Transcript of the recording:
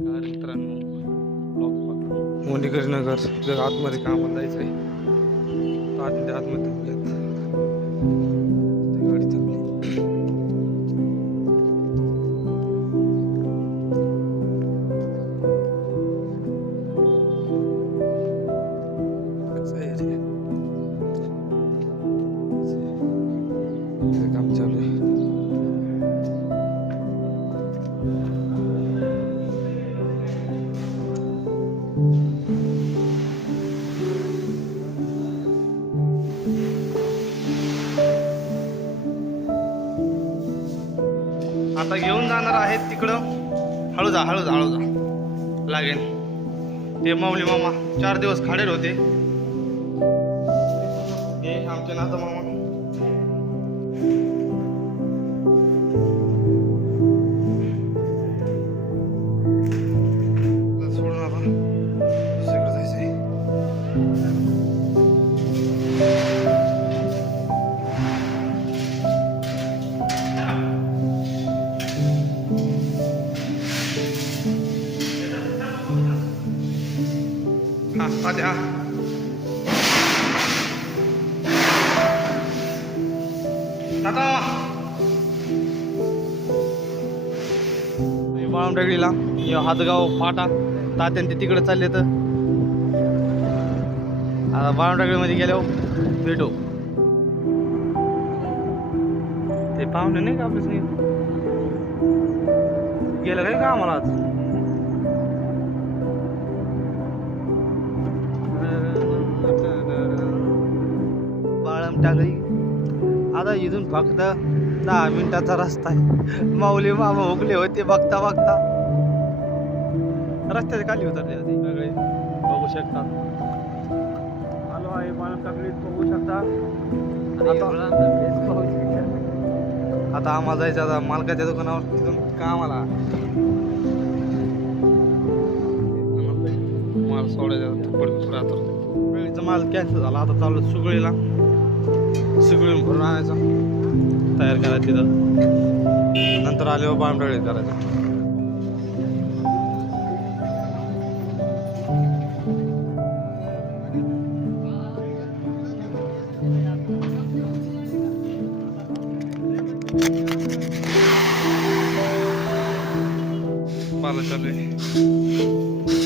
मित्रांनो मोनिकरी नगर जर आतमध्ये कामाला जायचं आहे आतमध्ये थांबलेत गाडी थांबली काम चालू आहे आता घेऊन जाणार आहेत तिकडं हळू जा लागेल ते माऊली मामा 4 दिवस खाडेल होते हे आमचे नाता मामा सोडून आता दुसरीकडे जायचंय आद्या दादा बाळमटाकडीला हातगाव फाटा तात्यान ते तिकडे चालले तर आता बाळमटाकडीमध्ये गेल्यावर भेटू ते पाहुणे नाही का आपल्या संगीत गेलं काय का आम्हाला आज बाळमटाकडी आता इथून फक्त 10 मिनिटाचा रस्ता आहे माऊली मामा हुकले होते बघता रस्त्याच्या खाली उतरले होते सगळे बघू शकतात आलो आहे बाळमटाकडीत बघू शकता आता आम्हाला जायचं आता मालकाच्या दुकानावर तिथून कामाला माल सोडायचा वेळीचा माल कॅन्सल झाला आता चालू सुगळीला सुगळी भरून आणायचा तयार करायचं तिथं नंतर आल्यावर बाळमटाकडीत करायचं पाला चालू आहे